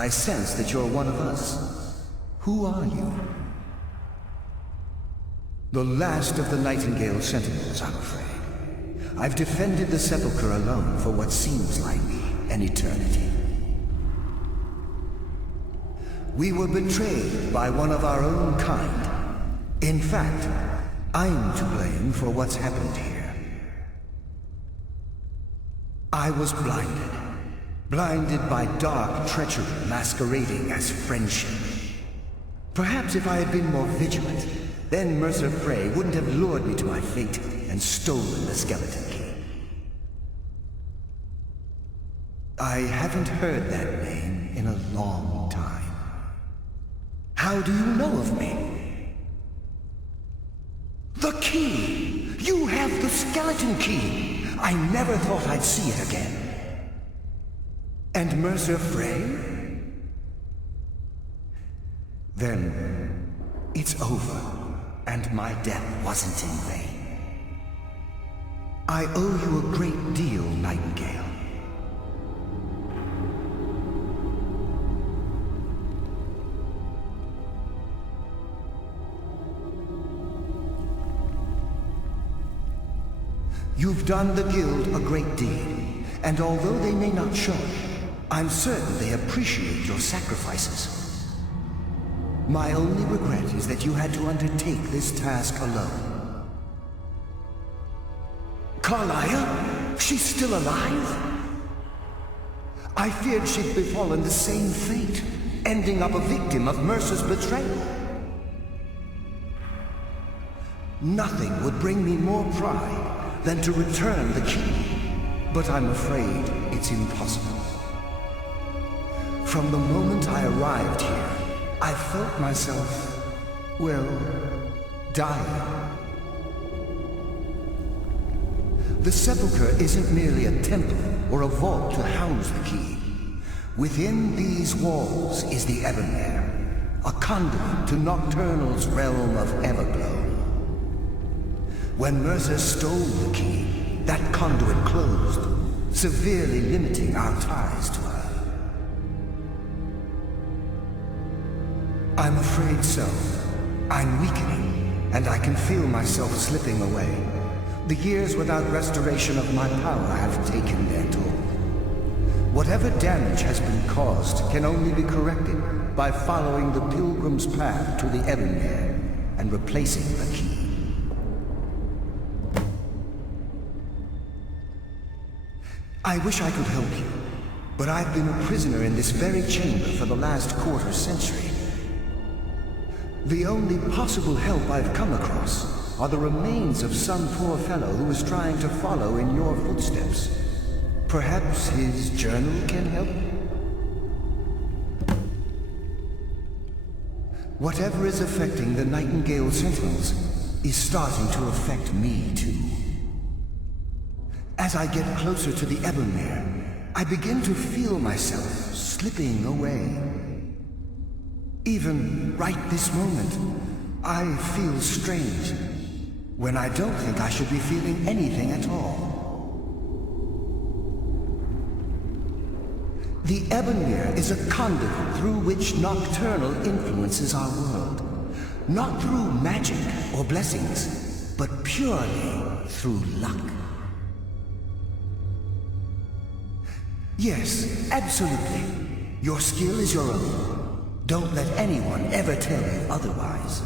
I sense that you're one of us. Who are you? The last of the Nightingale Sentinels, I'm afraid. I've defended the Sepulchre alone for what seems like an eternity. We were betrayed by one of our own kind. In fact, I'm to blame for what's happened here. I was blinded. Blinded by dark treachery masquerading as friendship. Perhaps if I had been more vigilant, then Mercer Frey wouldn't have lured me to my fate and stolen the skeleton key. I haven't heard that name in a long time. How do you know of me? The key! You have the skeleton key! I never thought I'd see it again. And Mercer Frey? Then it's over, and my death wasn't in vain. I owe you a great deal, Nightingale. You've done the Guild a great deed, and although they may not show it, I'm certain they appreciate your sacrifices. My only regret is that you had to undertake this task alone. Carlia? She's still alive? I feared she'd befallen the same fate, ending up a victim of Mercer's betrayal. Nothing would bring me more pride than to return the key, but I'm afraid it's impossible. From the moment I arrived here, I felt myself, well, dying. The Sepulchre isn't merely a temple or a vault to house the key. Within these walls is the Ebonmere, a conduit to Nocturnal's realm of Everglow. When Mercer stole the key, that conduit closed, severely limiting our ties to her. I'm afraid so. I'm weakening, and I can feel myself slipping away. The years without restoration of my power have taken their toll. Whatever damage has been caused can only be corrected by following the pilgrim's path to the Ebonmere and replacing the key. I wish I could help you, but I've been a prisoner in this very chamber for the last quarter century. The only possible help I've come across are the remains of some poor fellow who is trying to follow in your footsteps. Perhaps his journal can help? Whatever is affecting the Nightingale Sentinels is starting to affect me too. As I get closer to the Ebonmere, I begin to feel myself slipping away. Even right this moment, I feel strange, when I don't think I should be feeling anything at all. The Ebonmere is a conduit through which Nocturnal influences our world. Not through magic or blessings, but purely through luck. Yes, absolutely. Your skill is your own. Don't let anyone ever tell you otherwise.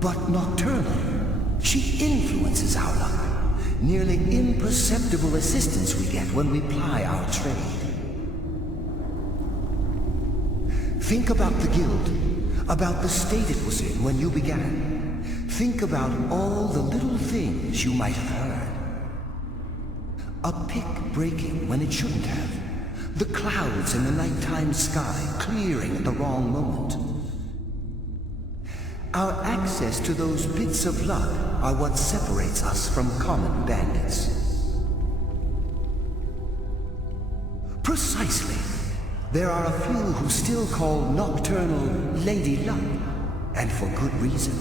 But Nocturnal, she influences our luck. Nearly imperceptible assistance we get when we ply our trade. Think about the Guild, about the state it was in when you began. Think about all the little things you might have heard. A pick breaking when it shouldn't have. The clouds in the nighttime sky clearing at the wrong moment. Our access to those bits of luck are what separates us from common bandits. Precisely. There are a few who still call Nocturnal Lady Luck, and for good reason.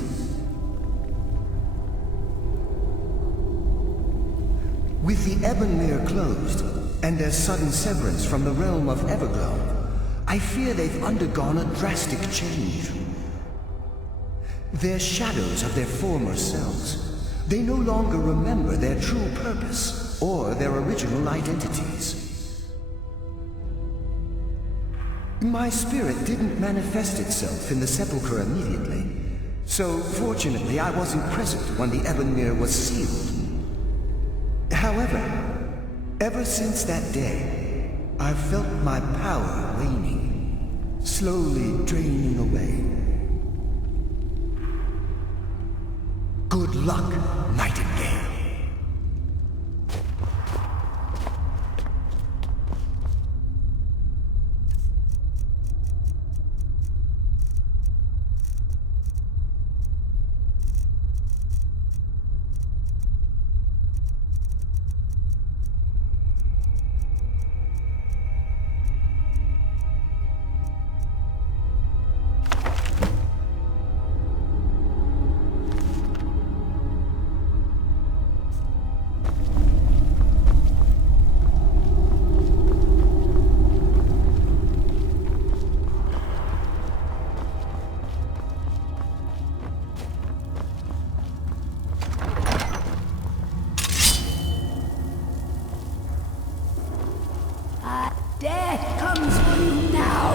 With the Ebonmere closed, and their sudden severance from the realm of Everglow, I fear they've undergone a drastic change. They're shadows of their former selves. They no longer remember their true purpose or their original identities. My spirit didn't manifest itself in the sepulchre immediately, so fortunately I wasn't present when the Ebonmere was sealed. However, ever since that day, I've felt my power waning, slowly draining away. Good luck, Nightingale. Death comes for you now!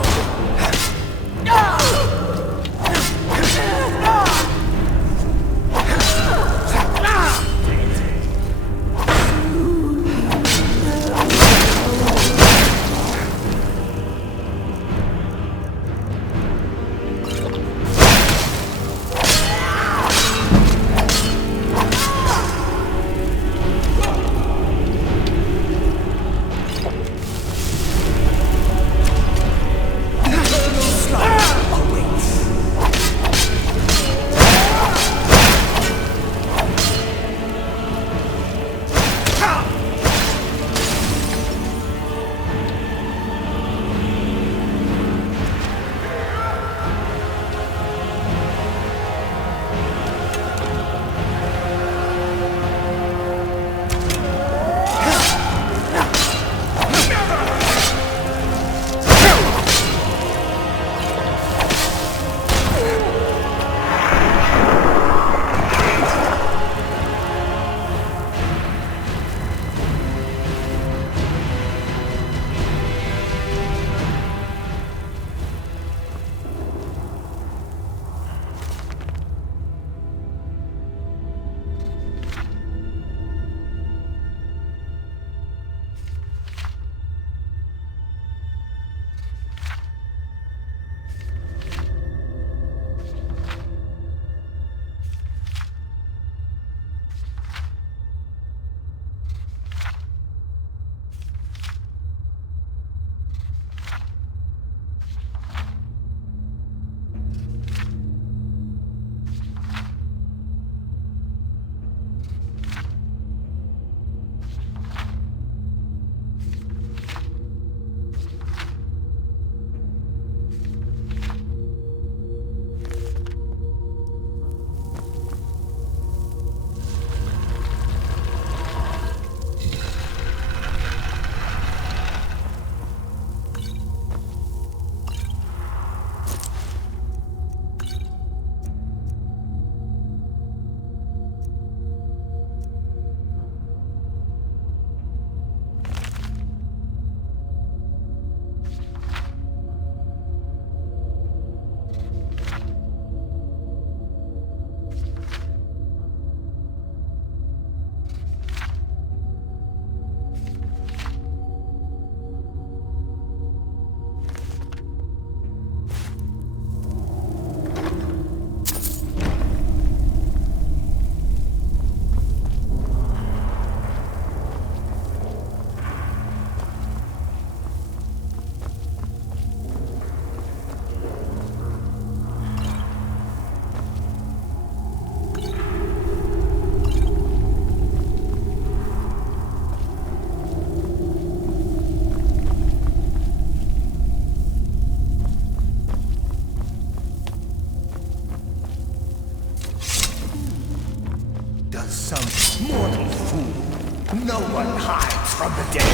Some mortal fool No one hides from the dead.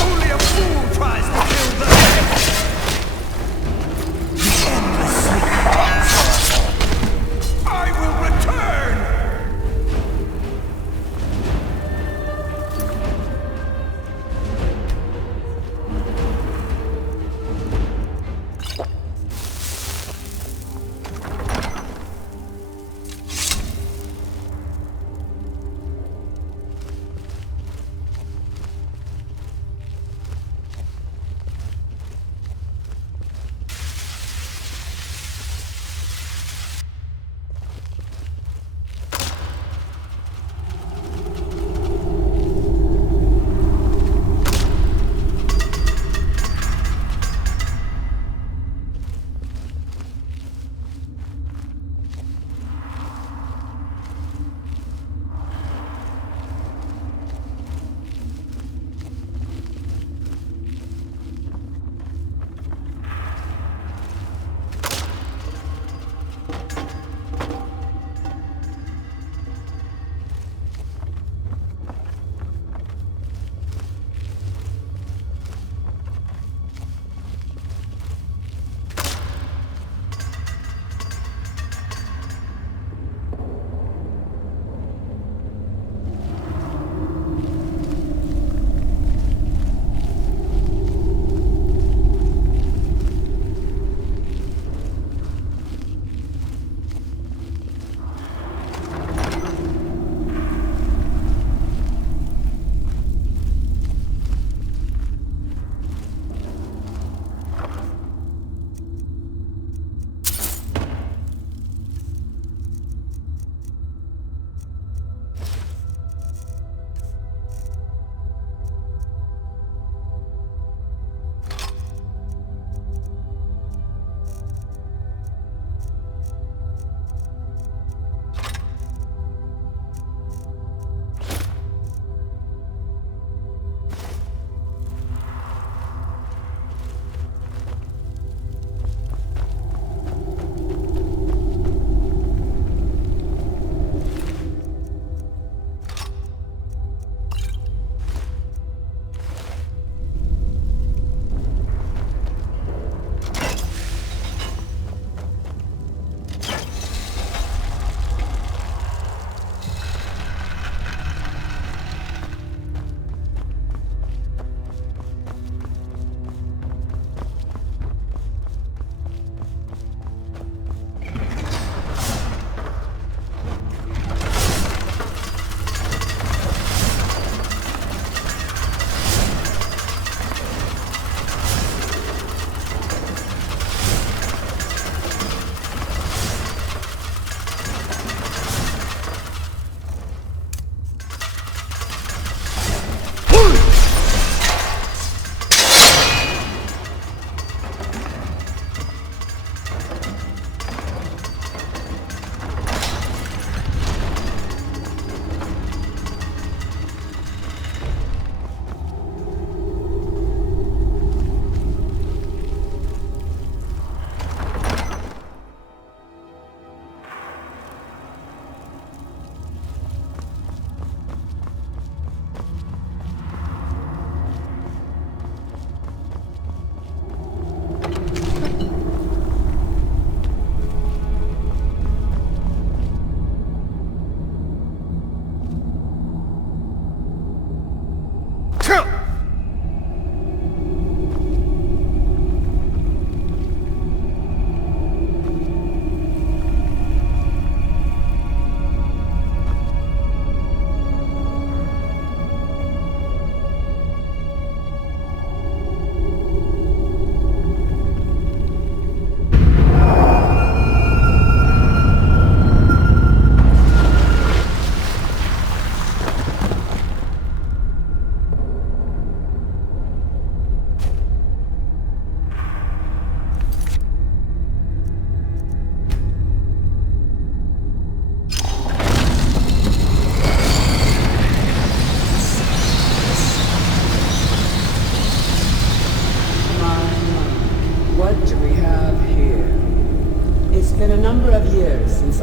Only a fool tries to kill the dead. The endless sleep. I will return.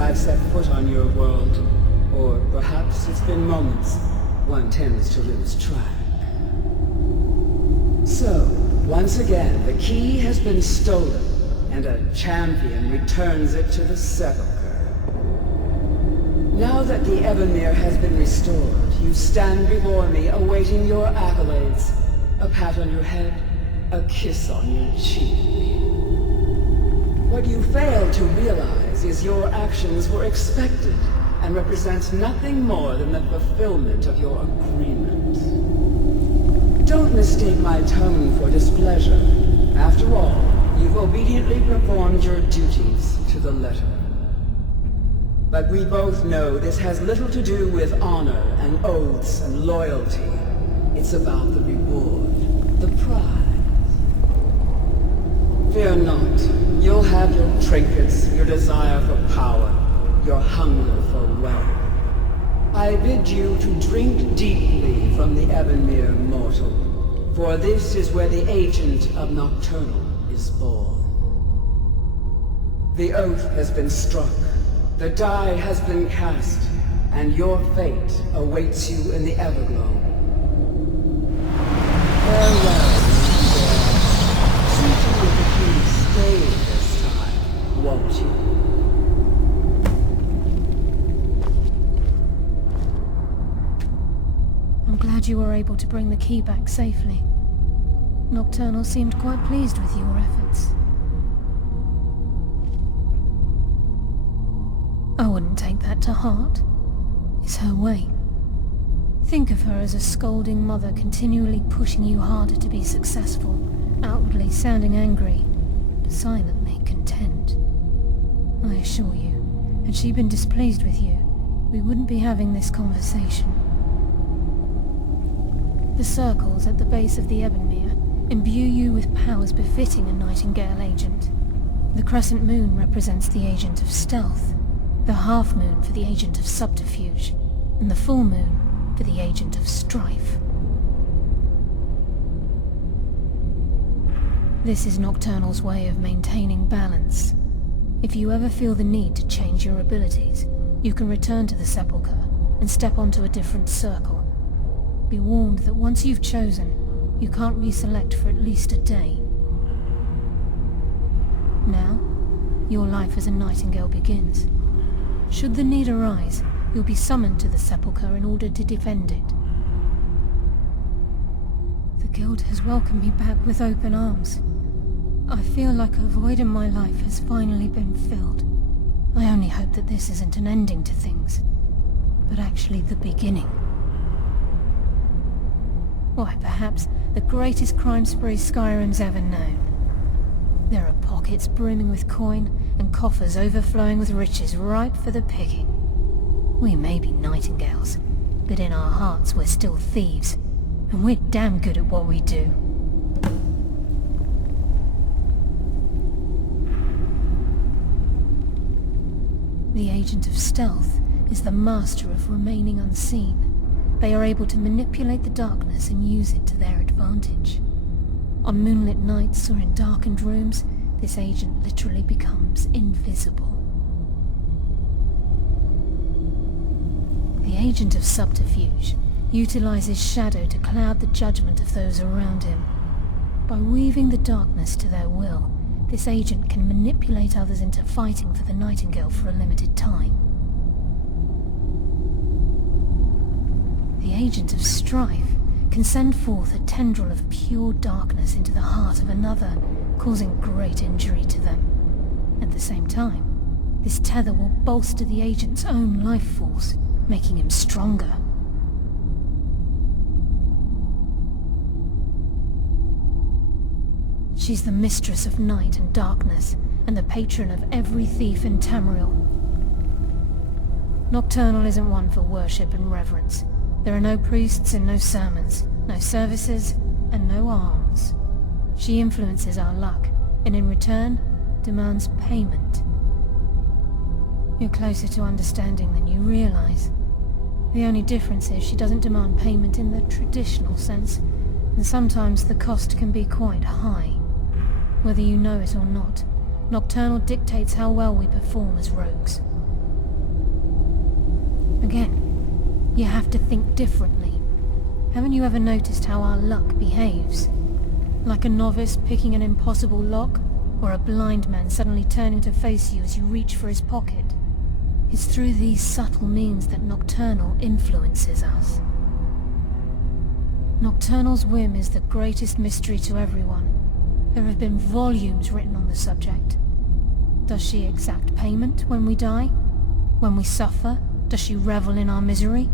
I've set foot on your world, or perhaps it's been moments. One tends to lose track. So, once again, the key has been stolen, and a champion returns it to the sepulchre. Now that the Ebonmere has been restored, you stand before me awaiting your accolades. A pat on your head, a kiss on your cheek. What you fail to realize is your actions were expected and represent nothing more than the fulfillment of your agreement. Don't mistake my tone for displeasure. After all, you've obediently performed your duties to the letter. But we both know this has little to do with honor and oaths and loyalty. It's about the reward, the prize. Fear not. You'll have your trinkets, your desire for power, your hunger for wealth. I bid you to drink deeply from the Ebonmere mortal, for this is where the agent of Nocturnal is born. The oath has been struck, the die has been cast, and your fate awaits you in the Everglow. Farewell, see to it that you stay this time, won't you? I'm glad you were able to bring the key back safely. Nocturnal seemed quite pleased with your efforts. I wouldn't take that to heart. It's her way. Think of her as a scolding mother continually pushing you harder to be successful, outwardly sounding angry, but silently content. I assure you, had she been displeased with you, we wouldn't be having this conversation. The circles at the base of the Ebonmere imbue you with powers befitting a Nightingale agent. The crescent moon represents the agent of stealth, the half moon for the agent of subterfuge, and the full moon for the agent of strife. This is Nocturnal's way of maintaining balance. If you ever feel the need to change your abilities, you can return to the sepulchre and step onto a different circle. Be warned that once you've chosen, you can't reselect for at least a day. Now, your life as a Nightingale begins. Should the need arise, you'll be summoned to the sepulchre in order to defend it. The Guild has welcomed me back with open arms. I feel like a void in my life has finally been filled. I only hope that this isn't an ending to things, but actually the beginning. Why, perhaps the greatest crime spree Skyrim's ever known. There are pockets brimming with coin, and coffers overflowing with riches ripe for the picking. We may be Nightingales, but in our hearts we're still thieves, and we're damn good at what we do. The Agent of Stealth is the master of remaining unseen. They are able to manipulate the darkness and use it to their advantage. On moonlit nights or in darkened rooms, this agent literally becomes invisible. The Agent of Subterfuge utilizes shadow to cloud the judgment of those around him. By weaving the darkness to their will, this agent can manipulate others into fighting for the Nightingale for a limited time. The Agent of Strife can send forth a tendril of pure darkness into the heart of another, causing great injury to them. At the same time, this tether will bolster the agent's own life force, making him stronger. She's the mistress of night and darkness, and the patron of every thief in Tamriel. Nocturnal isn't one for worship and reverence. There are no priests and no sermons, no services, and no alms. She influences our luck, and in return, demands payment. You're closer to understanding than you realize. The only difference is she doesn't demand payment in the traditional sense, and sometimes the cost can be quite high. Whether you know it or not, Nocturnal dictates how well we perform as rogues. Again, you have to think differently. Haven't you ever noticed how our luck behaves? Like a novice picking an impossible lock, or a blind man suddenly turning to face you as you reach for his pocket. It's through these subtle means that Nocturnal influences us. Nocturnal's whim is the greatest mystery to everyone. There have been volumes written on the subject. Does she exact payment when we die? When we suffer, does she revel in our misery?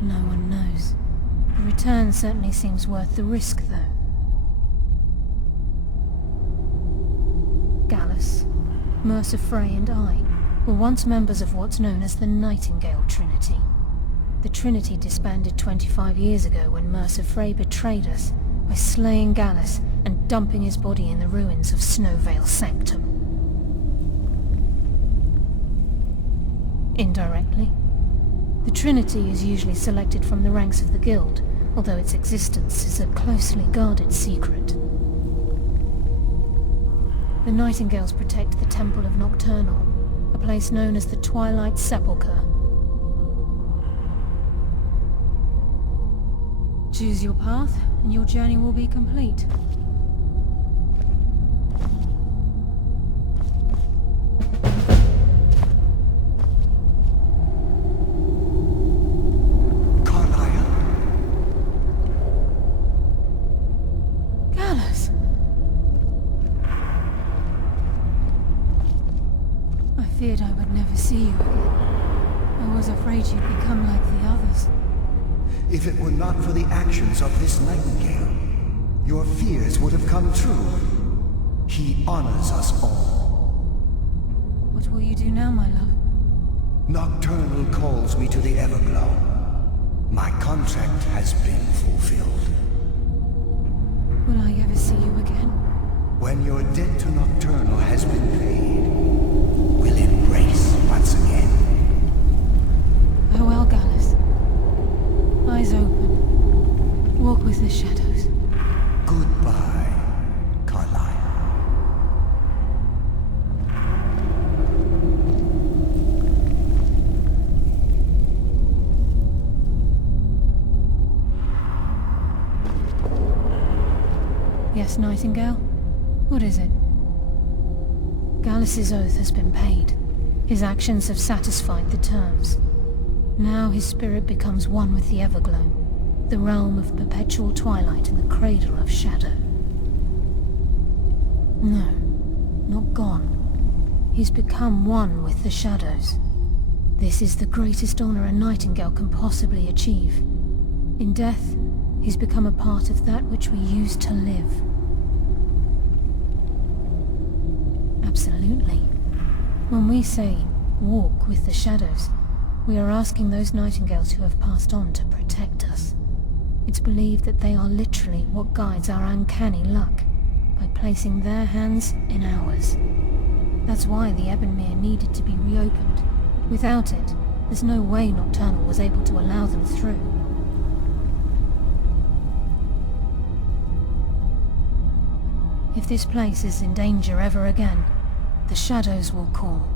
No one knows. The return certainly seems worth the risk, though. Gallus, Mercer Frey and I were once members of what's known as the Nightingale Trinity. The Trinity disbanded 25 years ago when Mercer Frey betrayed us by slaying Gallus and dumping his body in the ruins of Snowvale Sanctum. Indirectly, the Trinity is usually selected from the ranks of the Guild, although its existence is a closely guarded secret. The Nightingales protect the Temple of Nocturnal, a place known as the Twilight Sepulchre. Choose your path, and your journey will be complete. I feared I would never see you again. I was afraid you'd become like the others. If it were not for the actions of this Nightingale, your fears would have come true. He honors us all. What will you do now, my love? Nocturnal calls me to the Everglow. My contract has been fulfilled. Will I ever see you again? When your debt to Nocturnal has been paid, we'll embrace once again. Farewell, Gallus. Eyes open. Walk with the shadows. Goodbye, Carlyle. Yes, Nightingale? What is it? Gallus's oath has been paid. His actions have satisfied the terms. Now his spirit becomes one with the Everglow, the realm of perpetual twilight and the cradle of shadow. No, not gone. He's become one with the shadows. This is the greatest honor a Nightingale can possibly achieve. In death, he's become a part of that which we used to live. Absolutely. When we say, walk with the shadows, we are asking those Nightingales who have passed on to protect us. It's believed that they are literally what guides our uncanny luck, by placing their hands in ours. That's why the Ebonmere needed to be reopened. Without it, there's no way Nocturnal was able to allow them through. If this place is in danger ever again, the shadows will call.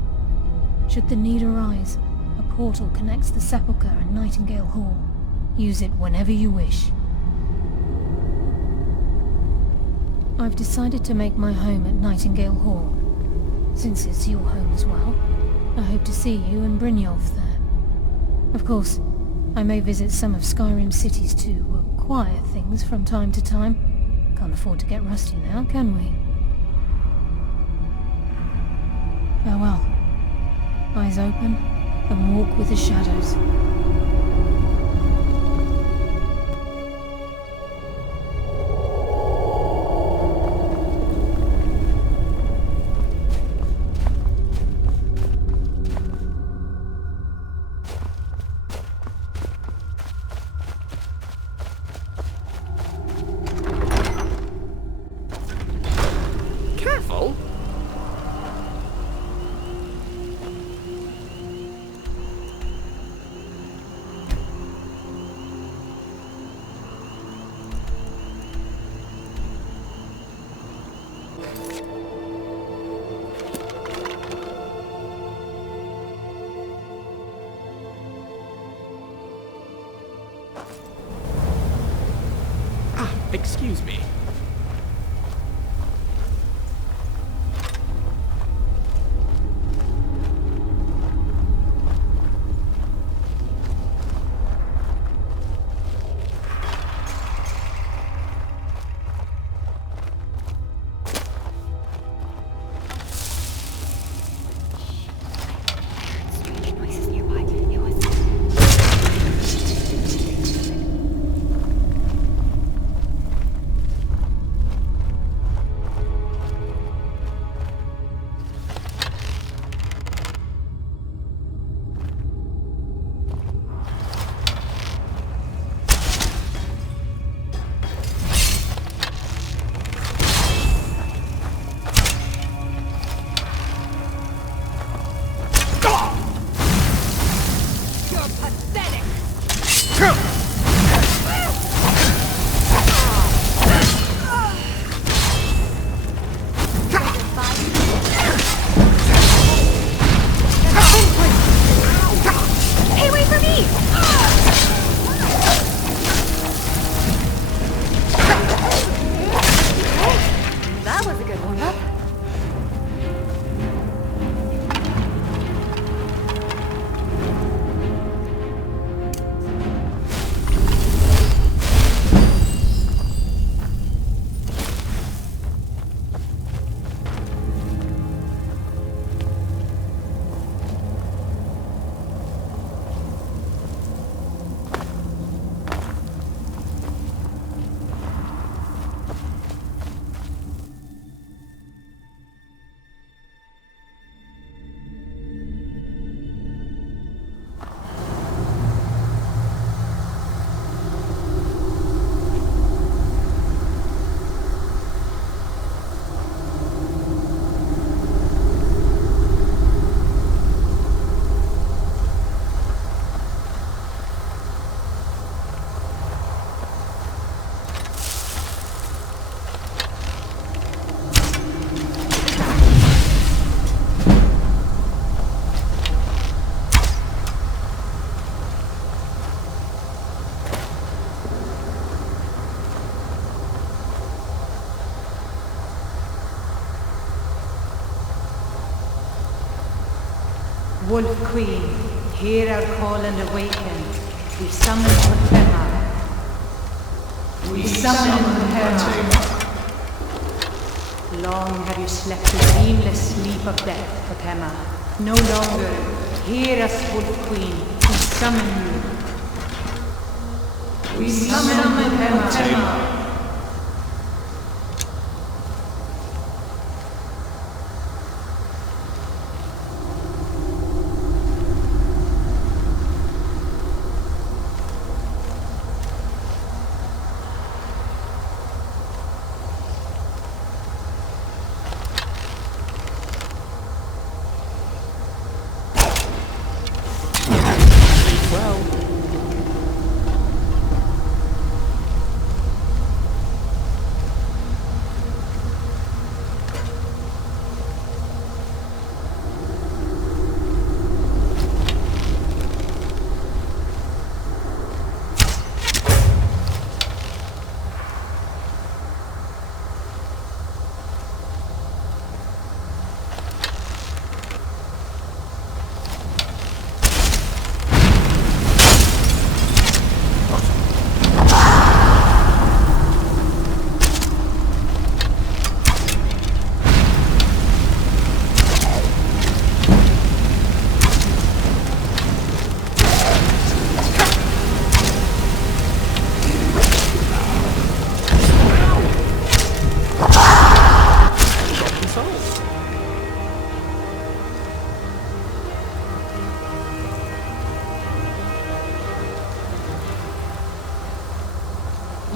Should the need arise, a portal connects the Sepulchre and Nightingale Hall. Use it whenever you wish. I've decided to make my home at Nightingale Hall. Since it's your home as well, I hope to see you and Brynjolf there. Of course, I may visit some of Skyrim City's too, or quiet things from time to time. Can't afford to get rusty now, can we? Farewell. Eyes open, and walk with the shadows. Careful! Excuse me. Wolf Queen, hear our call and awaken. We summon Potema. We summon Potema. Long have you slept the dreamless sleep of death, Potema. No longer. Hear us, Wolf Queen. We summon you. We summon Potema.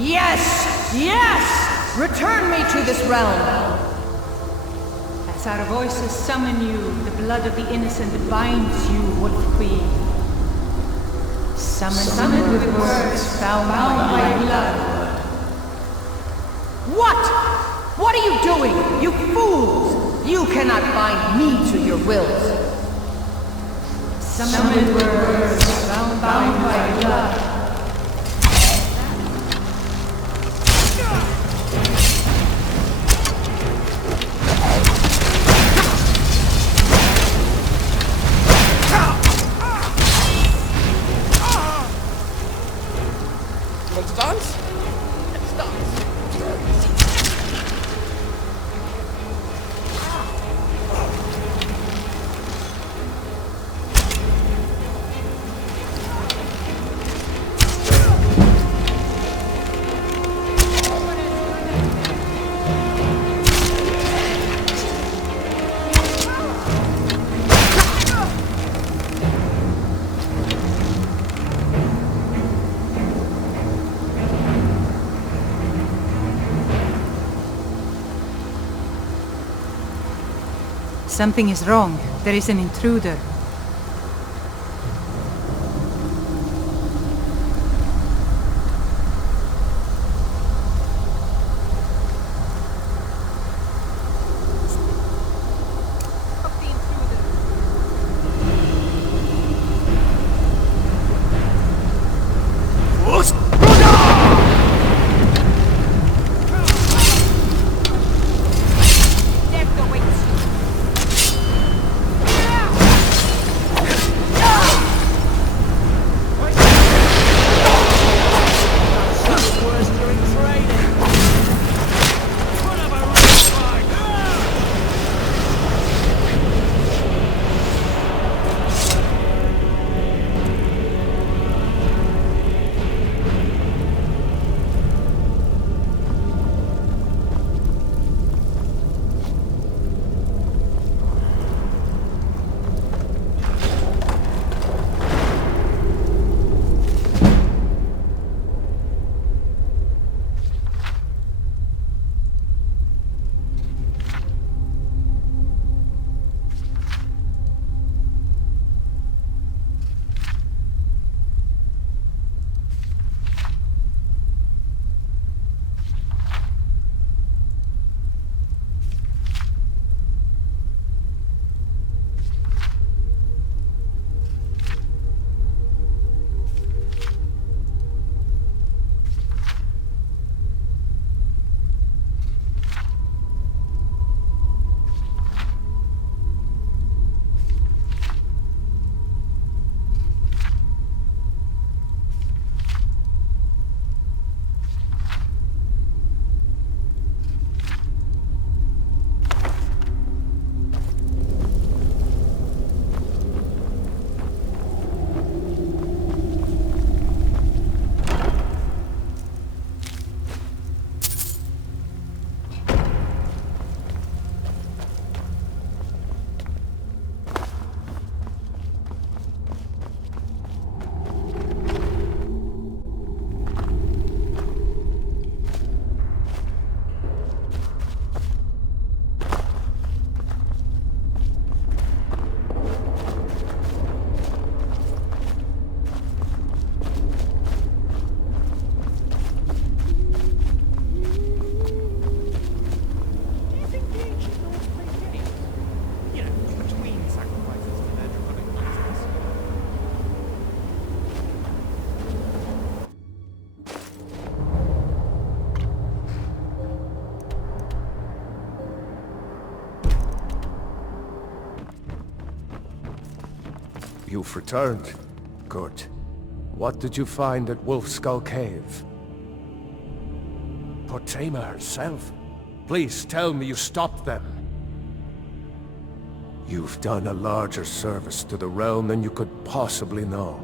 Yes! Yes! Return me to this realm! As our voices summon you, the blood of the innocent binds you, Wolf Queen. Summoned with words bound by blood. What? What are you doing? You fools! You cannot bind me to your wills. Summoned with words bound by blood. Something is wrong. There is an intruder. You've returned. Good. What did you find at Wolf Skull Cave? Potema herself? Please tell me you stopped them. You've done a larger service to the realm than you could possibly know.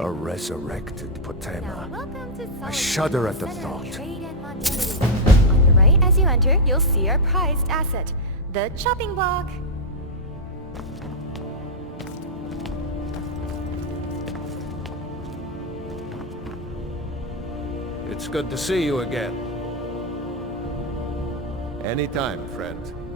A resurrected Potema. I shudder at the thought. On your right as you enter, you'll see our prized asset, the chopping block. It's good to see you again. Anytime, friend.